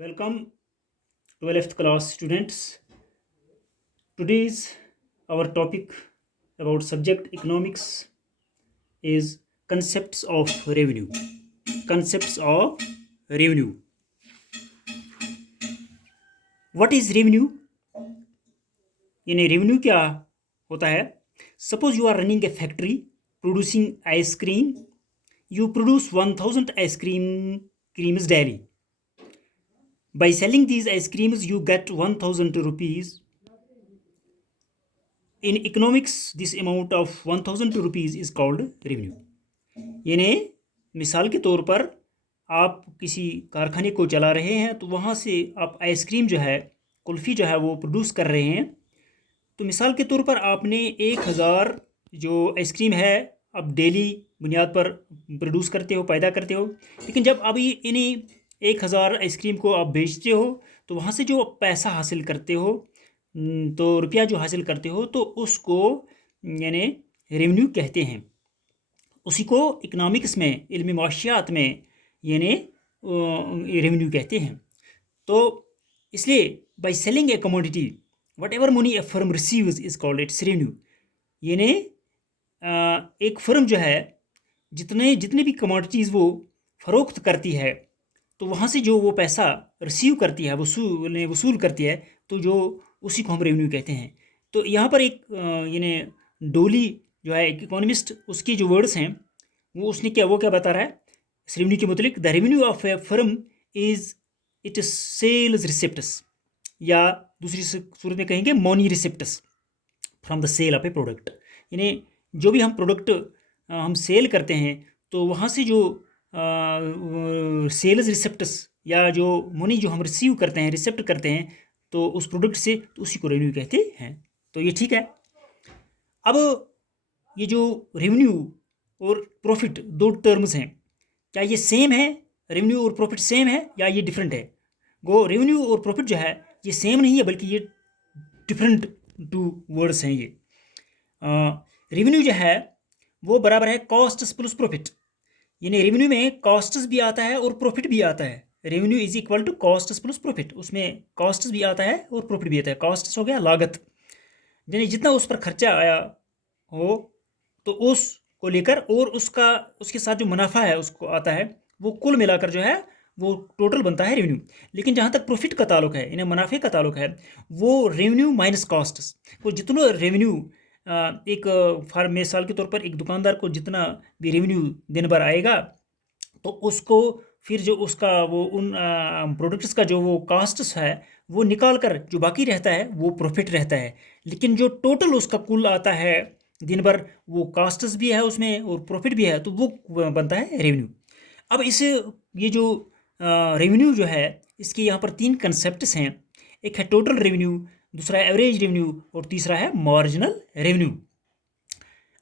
Welcome 12th class students. Today's our topic about subject economics is concepts of revenue. Concepts of revenue. What is revenue? यानी revenue क्या होता है? Suppose you are running a factory producing ice cream. You produce 1000 ice creams daily. By selling these ice creams, you get 1000 rupees. In economics, this amount of 1000 rupees is called revenue. यानी मिसाल के तौर पर आप किसी कारखाने को चला रहे हैं तो वहाँ से आप आइसक्रीम जो है, कुल्फ़ी जो है वो प्रोड्यूस कर रहे हैं। तो मिसाल के तौर पर आपने 1000 जो आइसक्रीम है आप डेली बुनियाद पर प्रोड्यूस करते हो, पैदा करते हो। लेकिन जब अभी इन्हीं 1000 आइसक्रीम को आप बेचते हो तो वहाँ से जो पैसा हासिल करते हो, तो रुपया जो हासिल करते हो, तो उसको यानी रेवेन्यू कहते हैं। उसी को इकनॉमिक्स में, इल्मी माशियात में यानी रेवेन्यू कहते हैं। तो इसलिए by selling A commodity what ever money A firm receives is called its revenue. यानी एक फर्म जो है जितने भी कमोडिटीज़ वो फ़रोख्त करती है तो वहाँ से जो वो पैसा रिसीव करती है, वसूल करती है, तो जो उसी को हम रेवेन्यू कहते हैं। तो यहाँ पर एक यानी डोली जो है एक इकोनॉमिस्ट, उसकी जो वर्ड्स हैं वो क्या बता रहा है इस रेवेन्यू के मुतालिक। The revenue of a firm is its sales receipts, या दूसरी सूरत में कहेंगे money receipts from the sale of a product. यानी जो भी हम प्रोडक्ट हम सेल करते हैं तो वहाँ से जो सेल्स रिसिप्ट्स या जो मनी जो हम रिसीव करते हैं, रिसिप्ट करते हैं तो उस प्रोडक्ट से, तो उसी को रेवेन्यू कहते हैं। तो ये ठीक है। अब ये जो रेवेन्यू और प्रॉफिट दो टर्म्स हैं, क्या ये सेम है? रेवेन्यू और प्रॉफिट सेम है या ये डिफरेंट है? रेवेन्यू और प्रॉफिट जो है ये सेम नहीं है, बल्कि ये डिफरेंट टू वर्ड्स हैं। ये रेवेन्यू जो है वो बराबर है कॉस्ट्स प्लस प्रॉफिट। यानी रेवेन्यू में कॉस्ट्स भी आता है और प्रॉफिट भी आता है। Revenue is equal to costs plus profit. उसमें कॉस्ट्स भी आता है और प्रॉफिट भी आता है। कॉस्ट्स हो गया लागत, यानी जितना उस पर खर्चा आया हो तो उसको लेकर, और उसके साथ जो मुनाफा है उसको आता है, वो कुल मिलाकर जो है वो टोटल बनता है रेवेन्यू। लेकिन जहाँ तक प्रॉफिट का ताल्लुक है, यानी मुनाफे का ताल्लुक है, वो रेवेन्यू माइनस कॉस्ट्स। वो जितना रेवेन्यू एक फॉर मिसाल के तौर पर एक दुकानदार को जितना भी रेवेन्यू दिन भर आएगा तो उसको फिर जो उसका वो उन प्रोडक्ट्स का जो वो कास्ट्स है वो निकाल कर जो बाकी रहता है वो प्रॉफिट रहता है। लेकिन जो टोटल उसका कुल आता है दिन भर, वो कास्ट्स भी है उसमें और प्रॉफिट भी है, तो वो बनता है रेवेन्यू। अब ये जो रेवेन्यू जो है इसके यहाँ पर 3 कंसेप्ट्स हैं। एक है टोटल रेवेन्यू, दूसरा है एवरेज रेवेन्यू और तीसरा है मार्जिनल रेवेन्यू।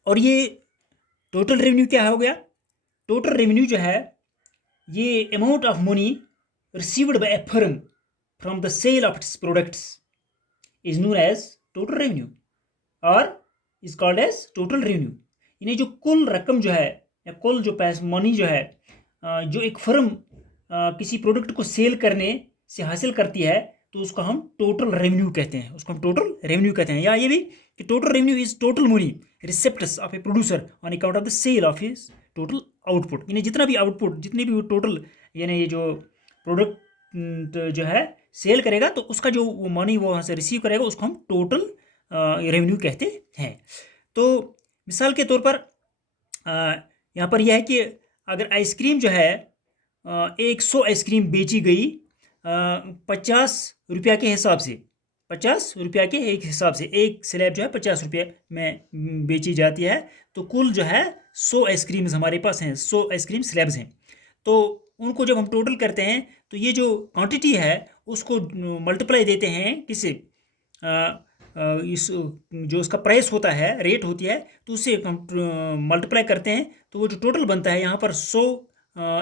और ये टोटल रेवेन्यू क्या हो गया? टोटल रेवेन्यू जो है ये amount of money received by a firm from the sale of its products is known as total revenue और is called as total revenue. यानी जो कुल रकम जो है या कुल जो पैसा मनी जो है जो एक फर्म किसी प्रोडक्ट को सेल करने से हासिल करती है तो उसको हम टोटल रेवेन्यू कहते हैं। या ये भी कि total revenue is total money receipts of a producer on account of the sale of his total output. यानी जितना भी आउटपुट, जितनी भी टोटल, यानी ये जो प्रोडक्ट जो है सेल करेगा तो उसका जो मनी वो वहाँ से रिसीव करेगा उसको हम टोटल रेवेन्यू कहते हैं। तो मिसाल के तौर पर यहाँ पर यह है कि अगर आइसक्रीम जो है 100 आइसक्रीम बेची गई 50 रुपया के हिसाब से, 50 रुपया के एक हिसाब से, एक स्लैब जो है 50 रुपये में बेची जाती है, तो कुल जो है 100 आइसक्रीम्स हमारे पास हैं, 100 आइसक्रीम स्लैब्स हैं। तो उनको जब हम टोटल करते हैं तो ये जो क्वांटिटी है उसको मल्टीप्लाई देते हैं किससे? इस जो उसका प्राइस होता है, रेट होती है, तो उससे हम मल्टीप्लाई करते हैं तो वो जो टोटल बनता है यहाँ पर 100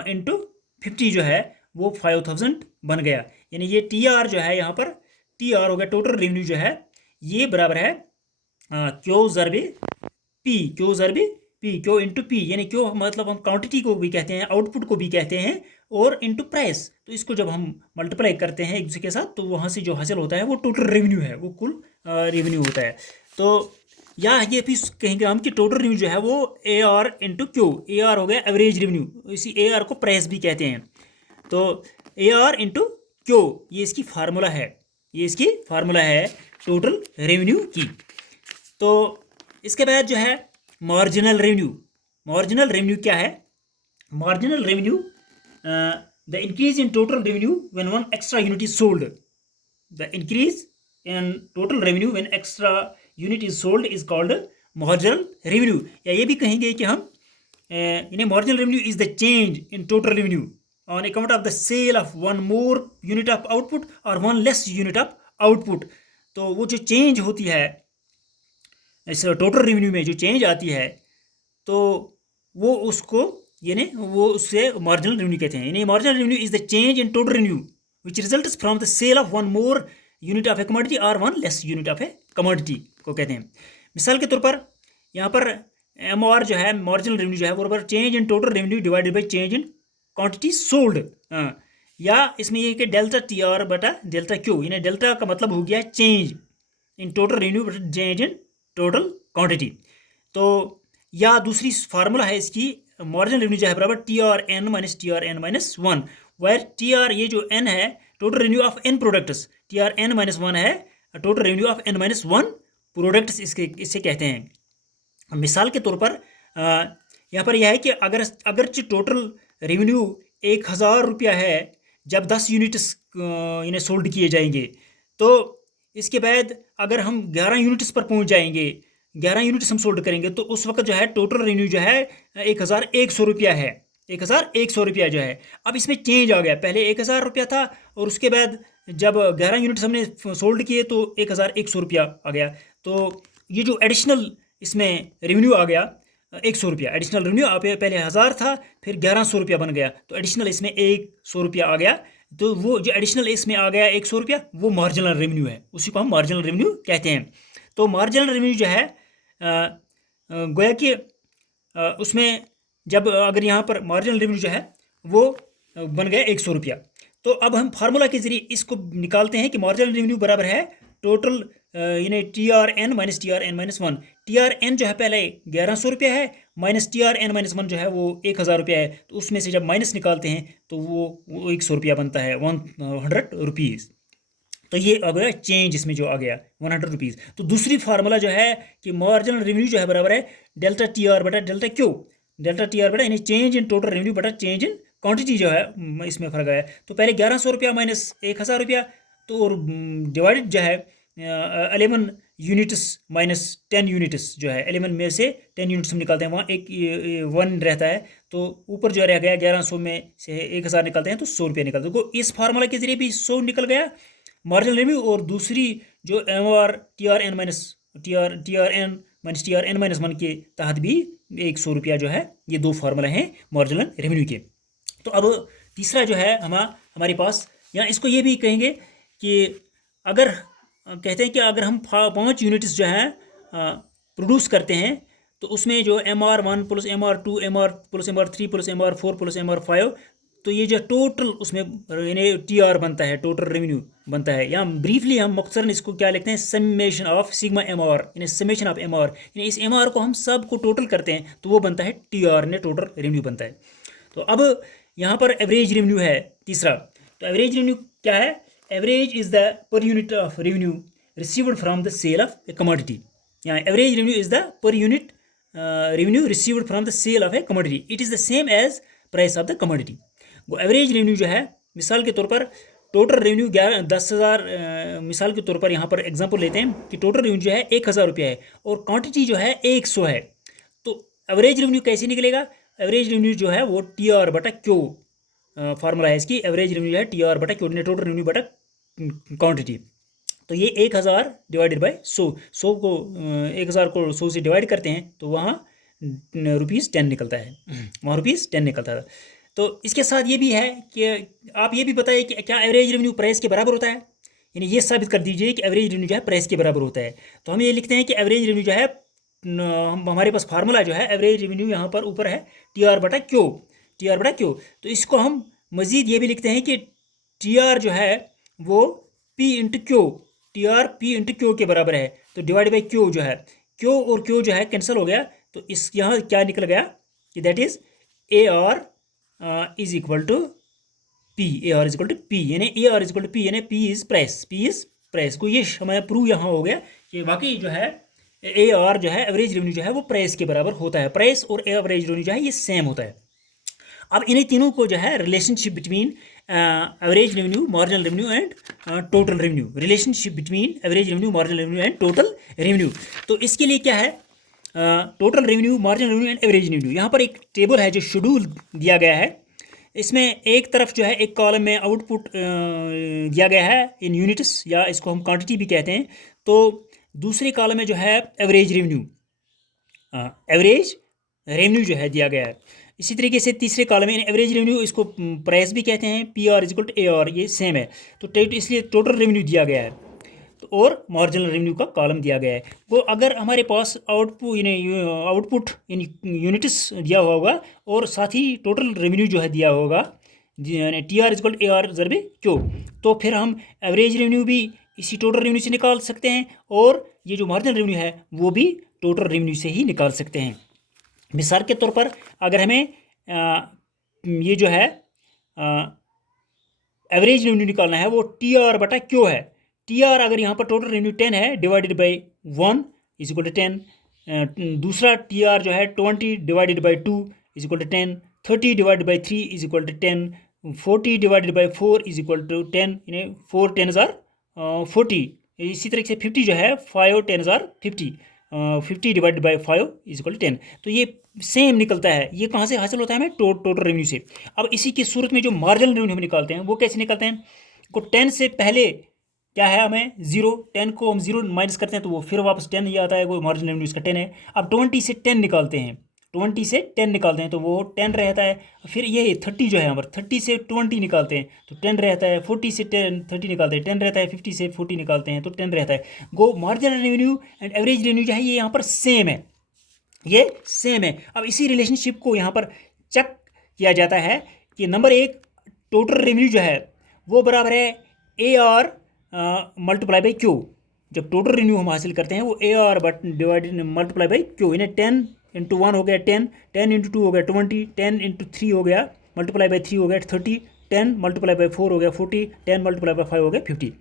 इंटू 50 जो है वो 5000 बन गया। यानी ये TR जो है यहाँ पर TR हो गया, टोटल रेवेन्यू जो है ये बराबर है क्यू ज़रबे P P, Q into P, यानी क्यू मतलब हम क्वांटिटी को भी कहते हैं, आउटपुट को भी कहते हैं, और इंटू प्राइस। तो इसको जब हम मल्टीप्लाई करते हैं एक दूसरे के साथ तो वहाँ से जो हासिल होता है वो टोटल रेवेन्यू है, वो कुल रेवेन्यू होता है। तो या ये भी कहेंगे हम कि टोटल रेवेन्यू जो है वो A R into Q, A R हो गया एवरेज रेवेन्यू, इसी ए आर को प्राइस भी कहते हैं। तो ए आर इंटू क्यू ये इसकी फार्मूला है, ये इसकी फार्मूला है टोटल रेवेन्यू की। तो इसके बाद जो है मार्जिनल रेवेन्यू। मार्जिनल रेवेन्यू क्या है? Marginal revenue the increase in total revenue when one extra unit is sold. The increase in total revenue when extra unit is sold is called marginal revenue. या ये भी कहेंगे कि हम marginal revenue is the change in total revenue on account of the sale of one more unit of output और one less unit of output. तो वो जो चेंज होती है इस टोटल रेवेन्यू में, जो चेंज आती है, तो वो उसको यानी वो उससे मार्जिनल रेवेन्यू कहते हैं। यानी marginal revenue is the change in total revenue which results from the sale of one more unit of a commodity और one less unit of a commodity को कहते हैं। मिसाल के तौर पर यहाँ पर एम आर जो है मार्जिनल रेवेन्यू जो है बराबर change in total revenue divided by change in quantity sold. या इसमें ये कि डेल्टा टी आर बटा डेल्टा क्यू, यानी डेल्टा का मतलब हो गया चेंज इन टोटल रेवेन्यू बटा चेंज इन टोटल क्वांटिटी। तो या दूसरी फार्मूला है इसकी मार्जिनल रेवेन्यू जो है बराबर T R N minus T R N minus one, where T R ये जो एन है total revenue of N products, T R N minus one है total revenue of N minus one products इससे कहते हैं। मिसाल के तौर पर यहाँ पर यह है कि अगर टोटल रेवेन्यू 1000 रुपया है जब 10 यूनिट्स इन्हें सोल्ड किए जाएंगे, तो इसके बाद अगर हम 11 यूनिट्स पर पहुंच जाएंगे, 11 यूनिट्स हम सोल्ड करेंगे, तो उस वक्त जो है टोटल रेवेन्यू जो है 1100 रुपया है, 1100 रुपया जो है। अब इसमें चेंज आ गया, पहले 1000 रुपया था और उसके बाद जब 11 यूनिट्स हमने सोल्ड किए तो 1100 रुपया आ गया। तो ये जो एडिशनल इसमें रेवेन्यू आ गया 100 रुपया एडिशनल रेवेन्यू, पहले 1000 था फिर 1100 रुपया बन गया, तो एडिशनल इसमें 100 रुपया आ गया। तो वो जो एडिशनल इसमें आ गया 100 रुपया वो मार्जिनल रेवेन्यू है, उसी को हम मार्जिनल रेवेन्यू कहते हैं। तो मार्जिनल रेवेन्यू जो है गोया कि उसमें जब अगर यहाँ पर मार्जिनल रेवेन्यू जो है वो बन गया 100 रुपया, तो अब हम फार्मूला के जरिए इसको निकालते हैं कि मार्जिनल रेवेन्यू बराबर है टोटल यानी T R N minus T R N minus one. T R N जो है पहले 1100 रुपया है minus T R N minus one जो है वो 1000 रुपया है, तो उसमें से जब माइनस निकालते हैं तो वो 100 रुपया बनता है, 100 रुपीज़। तो ये आ गया चेंज इसमें जो आ गया 100 रुपीज़। तो दूसरी फार्मूला जो है कि मार्जिनल रेवेन्यू जो है बराबर है डेल्टा टी आर बटा delta Q, delta T R बटा यानी चेंज इन टोटल रेवेन्यू बटा चेंज इन क्वांटिटी जो है इसमें फ़र्क आया। तो पहले 1100 रुपया माइनस 1000 रुपया, तो डिवाइडेड जो है 11 यूनिट्स माइनस 10 यूनिट्स जो है 11 में से 10 यूनिट्स हम निकालते हैं, वहाँ एक 1 रहता है, तो ऊपर जो रह गया 1100 में से 1000 निकालते हैं तो 100 रुपया निकलते हैं। तो इस फार्मूला के जरिए भी 100 निकल गया मार्जिनल रेवेन्यू, और दूसरी जो M R T R N minus T R N minus T R N minus one के तहत भी 100 रुपया जो है, ये दो फार्मूला हैं मार्जिनल रेवेन्यू के। तो अब तीसरा जो है हमारे पास, या इसको ये भी कहेंगे कि अगर कहते हैं कि अगर हम 5 यूनिट्स जो है प्रोड्यूस करते हैं तो उसमें जो MR1 plus MR2 MR plus MR3 plus MR4 plus MR5, तो ये जो टोटल उसमें यानी TR बनता है, टोटल रेवेन्यू बनता है। या ब्रीफली हम मख्तसरन इसको क्या लिखते हैं, समेशन ऑफ सिग्मा MR, यानी समेशन ऑफ MR, यानी इस MR को हम सब को टोटल करते हैं तो वो बनता है TR, ने टोटल रेवेन्यू बनता है। तो अब यहाँ पर एवरेज रेवेन्यू है तीसरा। तो एवरेज रेवेन्यू क्या है? Average is the per unit of revenue received from the sale of a commodity. यहाँ average revenue is the per unit revenue received from the sale of a commodity, it is the same as price of the commodity. वो average revenue जो है, मिसाल के तौर पर total revenue 10,000, मिसाल के तौर पर यहाँ पर एग्जांपल लेते हैं कि टोटल रेवेन्यू जो है 1000 रुपया है और क्वांटिटी जो है 100 है, तो एवरेज रेवेन्यू कैसे निकलेगा? एवरेज रेवेन्यू जो है वो टी आर बटा क्यू फार्मूला है इसकी। एवरेज रेवेन्यू जो है टी आर बटा क्यू, टोटल रेवेन्यू बटा क्वांटिटी। तो ये 1000 डिवाइडेड बाई 100 को 1000 को 100 से डिवाइड करते हैं तो वहाँ ₹10 निकलता है, वहाँ ₹10 निकलता है। तो इसके साथ ये भी है कि आप ये भी बताइए कि क्या एवरेज रेवेन्यू प्राइस के बराबर होता है, यानी ये साबित कर दीजिए कि एवरेज रेवेन्यू जो है प्राइस के बराबर होता है। तो हम ये लिखते हैं कि एवरेज रेवेन्यू जो है हमारे पास फार्मूला जो है एवरेज रेवेन्यू यहाँ पर ऊपर है TR/Q। तो इसको हम मज़ीद ये भी लिखते हैं कि TR जो है वो P/Q, TR P/Q के बराबर है। तो डिवाइड बाई Q जो है, Q और Q जो है कैंसिल हो गया, तो इस यहाँ क्या निकल गया कि that is AR is equal to P, AR is equal to P, यानी AR is equal to P, यानी P इज़ प्राइस को ये हमारा प्रूव यहाँ हो गया कि वाकई जो है AR जो है एवरेज रेवेन्यू जो है वो प्राइस के बराबर होता है। प्राइस और एवरेज रेवेन्यू जो है ये सेम होता है। अब इन्हीं तीनों को जो है relationship between average revenue, marginal revenue and total revenue, relationship between average revenue, marginal revenue and total revenue. तो इसके लिए क्या है, total revenue, marginal revenue and average revenue, यहाँ पर एक टेबल है जो शेड्यूल दिया गया है। इसमें एक तरफ जो है एक कॉलम में आउटपुट दिया गया है इन यूनिट्स, या इसको हम क्वांटिटी भी कहते हैं। तो दूसरे कॉलम में जो है एवरेज रेवेन्यू जो है दिया गया है। इसी तरीके से तीसरे कॉलम में एवरेज रेवेन्यू, इसको प्राइस भी कहते हैं, PR is equal to AR, ये सेम है। तो इसलिए टोटल रेवेन्यू दिया गया है, तो और मार्जिनल रेवेन्यू का कॉलम दिया गया है। वो अगर हमारे पास आउटपुट इन यूनिट्स दिया हुआ होगा और साथ ही टोटल रेवेन्यू जो है दिया होगा, यानी TR is equal to AR ज़रबे Q, तो फिर हम एवरेज रेवेन्यू भी इसी टोटल रेवेन्यू से निकाल सकते हैं, और ये जो मार्जिनल रेवेन्यू है वो भी टोटल रेवेन्यू से ही निकाल सकते हैं। मिसाल के तौर पर अगर हमें ये जो है एवरेज रेवेन्यू निकालना है, वो TR/Q है। TR अगर यहाँ पर टोटल रेवेन्यू 10 है, divided by 1 is equal to 10। दूसरा TR जो है 20 divided by 2 is equal to 10, 30 divided by 3 is equal to 10, 40 divided by 4 is equal to 10, यानी 4 10 आर 40। इसी तरह से 50 जो है 5 10 are 50, 50 divided by 5 is equal to 10। तो ये सेम निकलता है। ये कहाँ से हासिल होता है हमें? टोटल रेवेन्यू से। अब इसी की सूरत में जो मार्जिनल रेवेन्यू हम निकालते हैं वो कैसे निकालते हैं? को 10 से पहले क्या है, हमें 0, 10 को हम 0 माइनस करते हैं तो वो फिर वापस 10 ही आता है, वो मार्जिनल रेवेन्यू इसका 10 है। अब 20 से 10 निकालते हैं, 20 से 10 निकालते हैं तो वो 10 रहता है। फिर ये 30 जो है यहाँ पर 30 से 20 निकालते हैं तो 10 रहता है, 40 से 30 निकालते हैं 10 रहता है, 50 से 40 निकालते हैं तो 10 रहता है। Go marginal revenue and average revenue जो है ये यहाँ पर सेम है, ये सेम है। अब इसी रिलेशनशिप को यहाँ पर चेक किया जाता है कि नंबर 1 टोटल रेवेन्यू जो है वो बराबर है AR मल्टीप्लाई बाई Q। जब टोटल रेवेन्यू हम हासिल करते हैं वो AR but divided multiply by Q, यानी 10 इंटू 1 हो गया 10, 10 इंटू 2 हो गया 20, 10 इंटू 3 हो गया मल्टीप्लाई बाई 3 हो गया 30, 10 मल्टीप्लाई बाई 4 हो गया 40, 10 मल्टीप्लाई बाई 5 हो गया 50।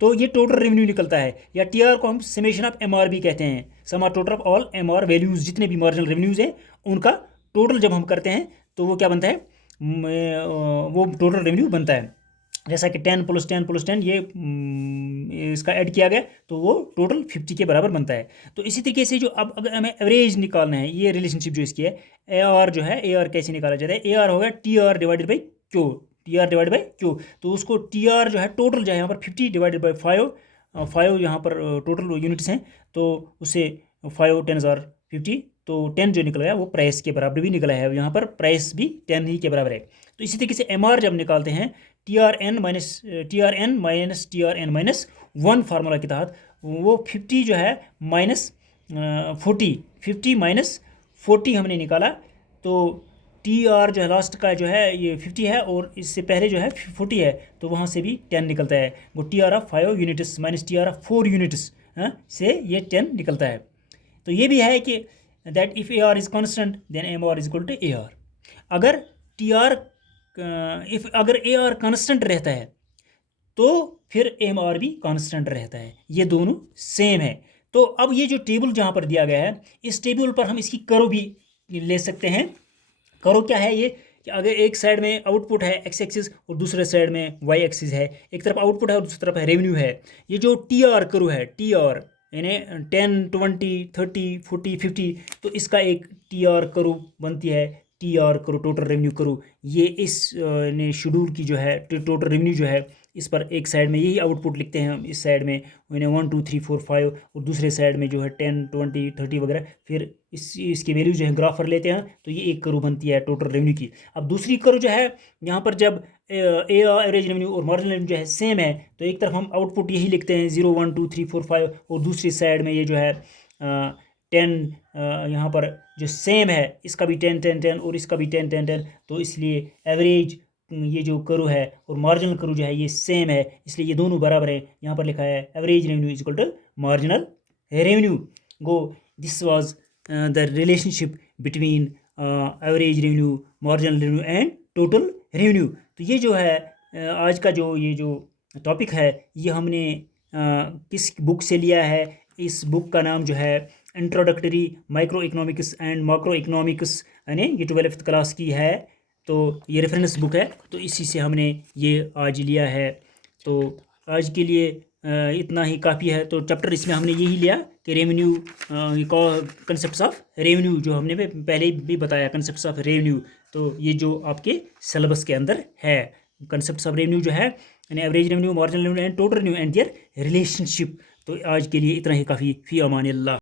तो ये टोटल रेवेन्यू निकलता है, या TR को हम समेशन ऑफ MR भी कहते हैं, sum or total of all MR values, जितने भी मार्जिनल रेवेन्यूज़ हैं उनका टोटल जब हम करते हैं तो वो क्या बनता है, वो टोटल रेवेन्यू बनता है। जैसा कि 10 + 10 + 10 ये इसका ऐड किया गया तो वो टोटल 50 के बराबर बनता है। तो इसी तरीके से जो अब अगर हमें एवरेज निकालना है, ये रिलेशनशिप जो इसकी है, AR जो है, AR कैसे निकाला जाता है? AR होगा TR divided by Q, TR divided by Q। तो उसको TR जो है टोटल जो है यहाँ पर 50 डिवाइडेड बाई 5, 5 यहाँ पर टोटल यूनिट्स हैं तो उससे 5 10 आर 50, तो 10 जो निकल गया वो प्राइस के बराबर भी निकला है, यहाँ पर प्राइस भी 10 ही के बराबर है। तो इसी तरीके से MR जब निकालते हैं TRN माइनस 1 फार्मूला के तहत, वो 50 जो है माइनस 40, 50 माइनस 40 हमने निकाला तो TR जो है लास्ट का जो है ये 50 है और इससे पहले जो है 40 है, तो वहाँ से भी 10 निकलता है। वो TR of 5 units minus TR of 4 units से ये 10 निकलता है। तो ये भी है कि that if AR is constant then MR is equal to AR। अगर अगर AR कांस्टेंट रहता है तो फिर MR भी कांस्टेंट रहता है, ये दोनों सेम है। तो अब ये जो टेबल जहाँ पर दिया गया है, इस टेबल पर हम इसकी कर्व भी ले सकते हैं। कर्व क्या है ये, कि अगर एक साइड में आउटपुट है X एक्सिस और दूसरे साइड में Y एक्सिस है, एक तरफ आउटपुट है और दूसरी तरफ है रेवेन्यू है, ये जो TR कर्व है, TR यानी 10 20 30 40 50, तो इसका एक TR कर्व बनती है, TR करो टोटल रेवेन्यू करो। ये इस ने शेड्यूल की जो है टोटल रेवेन्यू जो है, इस पर एक साइड में यही आउटपुट लिखते हैं हम, इस साइड में 1 2 3 4 5, और दूसरे साइड में जो है 10 20 30 वगैरह, फिर इसकी वैल्यू जो है ग्राफर लेते हैं, तो ये एक करो बनती है टोटल रेवेन्यू की। अब दूसरी करो जो है, यहाँ पर जब एवरेज रेवेन्यू और मार्जिनल रेवेन्यू जो है सेम है, तो एक तरफ हम आउटपुट यही लिखते हैं 0 1 2 3 4 5, और दूसरी साइड में ये जो है 10 यहाँ पर जो सेम है इसका भी 10 10 10 और इसका भी 10 10 10, तो इसलिए एवरेज ये जो करू है और मार्जिनल करू जो है ये सेम है, इसलिए ये दोनों बराबर है। यहाँ पर लिखा है average revenue is equal to marginal revenue. So this was the relationship between average revenue, marginal revenue and total revenue. तो ये जो है आज का जो ये जो टॉपिक है ये हमने किस बुक से लिया है? इस बुक का नाम जो है introductory micro economics and macro economics, यानी ये 12th क्लास की है, तो ये रेफरेंस बुक है, तो इसी से हमने ये आज लिया है। तो आज के लिए इतना ही काफ़ी है। तो चैप्टर इसमें हमने यही लिया कि रेवेन्यू, कंसेप्ट्स ऑफ रेवेन्यू जो हमने पहले भी बताया, कंसेप्ट्स ऑफ रेवेन्यू, तो ये जो आपके सिलेबस के अंदर है। कंसेप्ट्स ऑफ रेवेन्यू जो है यानी average revenue, marginal revenue and total revenue and their relationship. तो आज के लिए इतना ही काफ़ी। फी अमान अल्लाह।